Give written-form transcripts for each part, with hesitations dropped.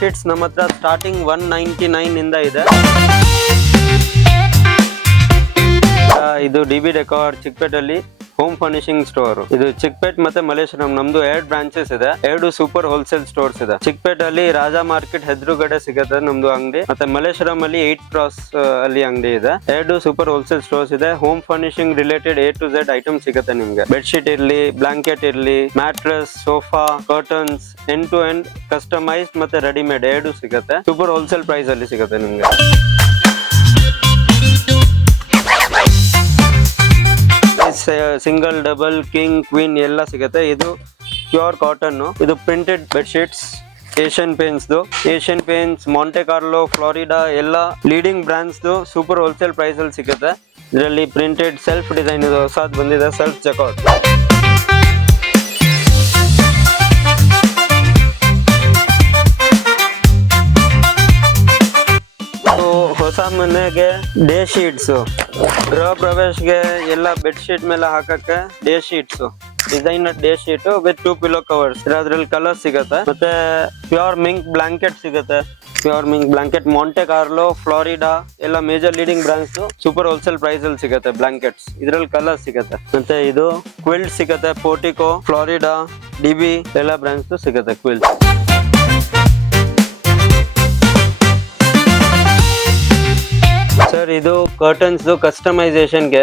Sheets ನಮ್ಮ ಹತ್ರ starting 199 ಇಂದ ಇದೆ. ಇದು DB ಡೆಕೋರ್ ಚಿಕ್ಕಪೇಟೆಯಲ್ಲಿ ಹೋಮ್ ಫರ್ನಿಶಿಂಗ್ ಸ್ಟೋರ್. ಇದು ಚಿಕ್ಕಪೇಟ್ ಮತ್ತೆ ಮಲ್ಲೇಶ್ವರಂ ನಮ್ದು 2 ಬ್ರಾಂಚಸ್ ಇದೆ. 2 ಸೂಪರ್ ಹೋಲ್ಸೇಲ್ ಸ್ಟೋರ್ಸ್ ಇದೆ. ಚಿಕ್ಕಪೇಟೆಯಲ್ಲಿ ರಾಜಾ ಮಾರ್ಕೆಟ್ ಎದುರುಗಡೆ ಸಿಗುತ್ತೆ ನಮ್ದು ಅಂಗಡಿ. ಮತ್ತೆ ಮಲ್ಲೇಶ್ವರಂ ಅಲ್ಲಿ 8 ಕ್ರಾಸ್ ಅಲ್ಲಿ ಅಂಗಡಿ ಇದೆ. 2 ಸೂಪರ್ ಹೋಲ್ಸೇಲ್ ಸ್ಟೋರ್ಸ್ ಇದೆ. Home furnishing related A to Z item ಸಿಗುತ್ತೆ ನಿಮ್ಗೆ. ಬೆಡ್ ಶೀಟ್ ಇರ್ಲಿ, ಬ್ಲಾಂಕೆಟ್ ಇರ್ಲಿ, mattress, sofa, curtains, end to end customised ಮತ್ತೆ ರೆಡಿಮೇಡ್ 2 ಸಿಗುತ್ತೆ. ಸೂಪರ್ ಹೋಲ್ಸೇಲ್ ಪ್ರೈಸ್ ಅಲ್ಲಿ ಸಿಗುತ್ತೆ ನಿಮ್ಗೆ. ಸಿಂಗಲ್, ಡಬಲ್, ಕಿಂಗ್, ಕ್ವೀನ್ ಎಲ್ಲ ಸಿಗುತ್ತೆ. ಇದು ಪ್ಯೂರ್ ಕಾಟನ್. ಇದು printed bed sheets. Asian Paints, Monte Carlo, Florida ಎಲ್ಲ leading brands super wholesale price ಅಲ್ಲಿ ಸಿಗುತ್ತೆ. ಇದರಲ್ಲಿ ಪ್ರಿಂಟೆಡ್ ಸೆಲ್ಫ್ ಡಿಸೈನ್ ಇದು ಹೊಸದು ಬಂದಿದೆ, ಸೆಲ್ಫ್ ಚೆಕ್ಔಟ್. ಹೊಸ ಮನೆಗೆ ಡೇ ಶೀಟ್ಸ್, ಗೃಹ ಪ್ರವೇಶ್ಗೆ ಎಲ್ಲ ಬೆಡ್ ಶೀಟ್ ಮೇಲೆ ಹಾಕಕ್ಕೆ day sheets, designer day sheet with 2 pillow covers. ಅದ್ರಲ್ಲಿ ಕಲರ್ ಸಿಗುತ್ತೆ. ಮತ್ತೆ ಪ್ಯೂರ್ ಮಿಂಕ್ ಬ್ಲಾಂಕೆಟ್ ಸಿಗುತ್ತೆ. ಮಾಂಟೆ ಕಾರ್ಲೋ, ಫ್ಲೋರಿಡಾ ಎಲ್ಲ major leading brands super wholesale price ಅಲ್ಲಿ ಸಿಗುತ್ತೆ. ಬ್ಲಾಂಕೆಟ್ಸ್ ಇದ್ರಲ್ಲಿ ಕಲರ್ ಸಿಗುತ್ತೆ. ಮತ್ತೆ ಇದು ಕ್ವಿಲ್ಟ್ ಸಿಗುತ್ತೆ. ಪೋರ್ಟಿಕೋ, ಫ್ಲೋರಿಡಾ, DB ಎಲ್ಲ ಬ್ರಾಂಡ್ಸ್ ಸಿಗುತ್ತೆ ಕ್ವಿಲ್ಟ್. ಸರ್ ಇದು ಕರ್ಟನ್ಸ್ ಕಸ್ಟಮೈಸೇಷನ್ಗೆ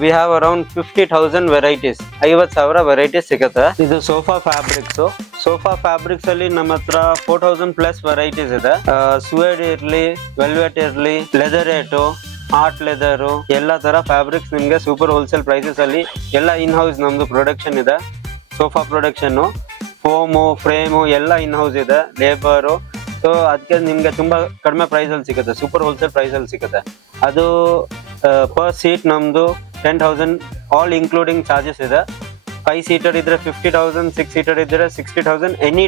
we have around 50,000 varieties. 50,000 varieties ಸಿಗುತ್ತೆ. ಇದು ಸೋಫಾ ಫ್ಯಾಬ್ರಿಕ್ಸ್ ಅಲ್ಲಿ ನಮ್ಮ ಹತ್ರ 4,000 ಪ್ಲಸ್ ವೆರೈಟೀಸ್ ಇದೆ. ಸ್ವೇಡ್ ಇರ್ಲಿ, ವೆಲ್ವೆಟ್ ಇರ್ಲಿ, ಲೆದರ್ ಏಟು, ಆರ್ಟ್ ಲೆದರ್ ಎಲ್ಲ ತರ ಫ್ಯಾಬ್ರಿಕ್ಸ್ ನಿಮ್ಗೆ ಸೂಪರ್ ಹೋಲ್ಸೇಲ್ ಪ್ರೈಸಸ್ ಅಲ್ಲಿ ಎಲ್ಲ ಇನ್ ಹೌಸ್ ನಮ್ದು ಪ್ರೊಡಕ್ಷನ್ ಇದೆ. ಸೋಫಾ ಪ್ರೊಡಕ್ಷನ್, ಫೋಮು, ಫ್ರೇಮು ಎಲ್ಲ ಇನ್ ಹೌಸ್ ಇದೆ, ಲೇಬರು. ಸೊ ಅದಕ್ಕೆ ನಿಮ್ಗೆ ತುಂಬಾ ಕಡಿಮೆ ಪ್ರೈಸ್ ಅಲ್ಲಿ ಸಿಗುತ್ತೆ. ಸೂಪರ್ ಹೋಲ್ಸೇಲ್ ಪ್ರೈಸ್ ಅಲ್ಲಿ ಸಿಗುತ್ತೆ. ಅದು ಪರ್ ಸೀಟ್ ನಮ್ದು 10,000 ಆಲ್ ಇನ್ಕ್ಲೂಡಿಂಗ್ ಚಾರ್ಜಸ್ ಇದೆ. 5 ಸೀಟರ್ ಇದ್ರೆ 50,000, 6 ಸೀಟರ್ ಇದ್ರೆ 60,000. Any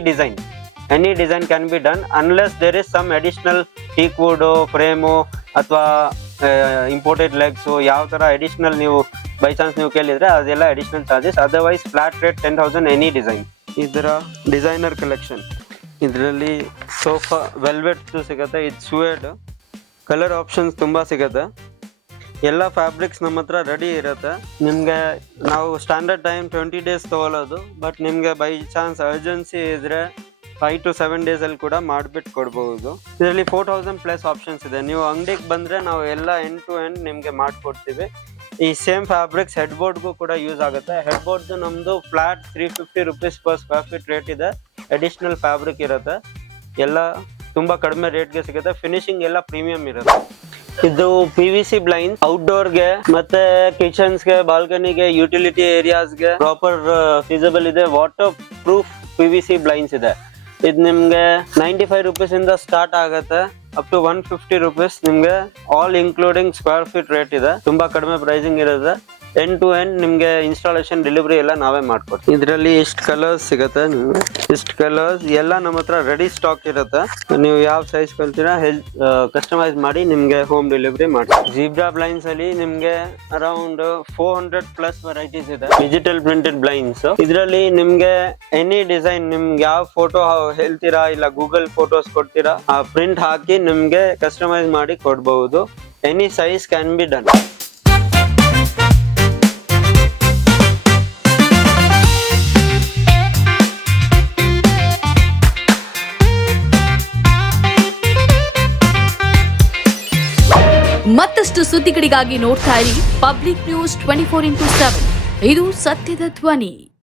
design can be done unless there is some additional teak wood, frame ಅಥವಾ ಇಂಪೋರ್ಟೆಡ್ ಲೆಗ್ಸ್ ಯಾವ ತರ ಅಡಿಷನಲ್ ನೀವು ಬೈ ಚಾನ್ಸ್ ನೀವು ಕೇಳಿದ್ರೆ ಅದೆಲ್ಲ additional charges. Otherwise flat rate 10,000 any design. ಇದರ ಡಿಸೈನರ್ ಕಲೆಕ್ಷನ್, ಇದರಲ್ಲಿ ಸೋಫಾ ವೆಲ್ವೆಟ್ ಸಿಗುತ್ತೆ. ಇದು ಸ್ವೇಡ್, ಕಲರ್ ಆಪ್ಷನ್ಸ್ ತುಂಬಾ ಸಿಗುತ್ತೆ. ಎಲ್ಲ ಫ್ಯಾಬ್ರಿಕ್ಸ್ ನಮ್ಮ ಹತ್ರ ರೆಡಿ ಇರುತ್ತೆ. ನಿಮ್ಗೆ ನಾವು ಸ್ಟ್ಯಾಂಡರ್ಡ್ ಟೈಮ್ 20 ಡೇಸ್ ತಗೊಳ್ಳೋದು. ಬಟ್ ನಿಮ್ಗೆ ಬೈ ಚಾನ್ಸ್ ಅರ್ಜೆನ್ಸಿ ಇದ್ರೆ 5 to 7 ಡೇಸ್ ಅಲ್ಲಿ ಕೂಡ ಮಾಡ್ಬಿಟ್ಟು ಕೊಡ್ಬಹುದು. ಇದರಲ್ಲಿ 4,000 ಪ್ಲಸ್ ಆಪ್ಷನ್ಸ್ ಇದೆ. ನೀವು ಅಂಗಡಿಗೆ ಬಂದ್ರೆ ನಾವು ಎಲ್ಲ ಎಂಡ್ ಟು ಎಂಡ್ ನಿಮ್ಗೆ ಮಾಡ್ಕೊಡ್ತೀವಿ. ಈ ಸೇಮ್ ಫ್ಯಾಬ್ರಿಕ್ಸ್ ಹೆಡ್ ಬೋರ್ಡ್ಗೂ ಕೂಡ ಯೂಸ್ ಆಗುತ್ತೆ. ಹೆಡ್ ಬೋರ್ಡ್ ನಮ್ದು flat 350 rupees per square feet rate ಇದೆ. ಅಡಿಷನಲ್ ಫ್ಯಾಬ್ರಿಕ್ ಇರುತ್ತೆ. ಎಲ್ಲ ತುಂಬಾ ಕಡಿಮೆ ರೇಟ್ಗೆ ಸಿಗುತ್ತೆ. ಫಿನಿಶಿಂಗ್ ಎಲ್ಲ ಪ್ರೀಮಿಯಂ ಇರುತ್ತೆ. ಇದು PVC ಬ್ಲೈಂಡ್ ಔಟ್ಡೋರ್ಗೆ ಮತ್ತೆ ಕಿಚನ್ಸ್ಗೆ, ಬಾಲ್ಕನಿಗೆ, ಯುಟಿಲಿಟಿ ಏರಿಯಾಸ್ಗೆ ಪ್ರಾಪರ್ ಫೀಸಿಬಲ್ ಇದೆ. ವಾಟರ್ ಪ್ರೂಫ್ PVC ಬ್ಲೈಂಡ್ಸ್ ಇದೆ. ಇದು ನಿಮ್ಗೆ 95 rupees ಇಂದ ಸ್ಟಾರ್ಟ್ ಆಗುತ್ತೆ ಅಪ್ ಟು 150 rupees. ನಿಮ್ಗೆ all including square feet rate ಇದೆ. ತುಂಬಾ ಕಡಿಮೆ ಪ್ರೈಸಿಂಗ್ ಇರುತ್ತೆ. ಎಂಡ್ ಟು ಎಂಡ್ ನಿಮ್ಗೆ ಇನ್ಸ್ಟಾಲೇಷನ್, ಡೆಲಿವರಿ ಎಲ್ಲ ನಾವೇ ಮಾಡ್ಕೊಡ್ತೀವಿ. ಇದರಲ್ಲಿ ಇಷ್ಟು ಕಲರ್ಸ್ ಸಿಗುತ್ತೆ. ನಿಮ್ಗೆ ಇಷ್ಟು ಕಲರ್ಸ್ ಎಲ್ಲ ನಮ್ಮ ಹತ್ರ ರೆಡಿ ಸ್ಟಾಕ್ ಇರುತ್ತೆ. ನೀವು ಯಾವ ಸೈಜ್ ಕಲ್ತೀರಾ ಕಸ್ಟಮೈಸ್ ಮಾಡಿ ನಿಮ್ಗೆ ಹೋಮ್ ಡೆಲಿವರಿ ಮಾಡ್ತೀವಿ. ಜೀಬ್ರಾ ಬ್ಲೈಂಡ್ಸ್ ಅಲ್ಲಿ ನಿಮ್ಗೆ ಅರೌಂಡ್ 400 ಪ್ಲಸ್ ವೆರೈಟೀಸ್ ಇದೆ. Digital printed blinds. ಇದರಲ್ಲಿ ನಿಮ್ಗೆ ಎನಿ ಡಿಸೈನ್, ನಿಮ್ಗೆ ಯಾವ ಫೋಟೋ ಹೇಳ್ತೀರಾ ಇಲ್ಲ ಗೂಗಲ್ ಫೋಟೋಸ್ ಕೊಡ್ತೀರಾ, ಆ ಪ್ರಿಂಟ್ ಹಾಕಿ ನಿಮ್ಗೆ ಕಸ್ಟಮೈಸ್ ಮಾಡಿ ಕೊಡ್ಬಹುದು. Any size can be done. ಮತ್ತಷ್ಟು ಸುದ್ದಿಗಳಿಗಾಗಿ ನೋಡ್ತಾ ಇರಿ ಪಬ್ಲಿಕ್ ನ್ಯೂಸ್ 24x7. ಇದು ಸತ್ಯದ ಧ್ವನಿ.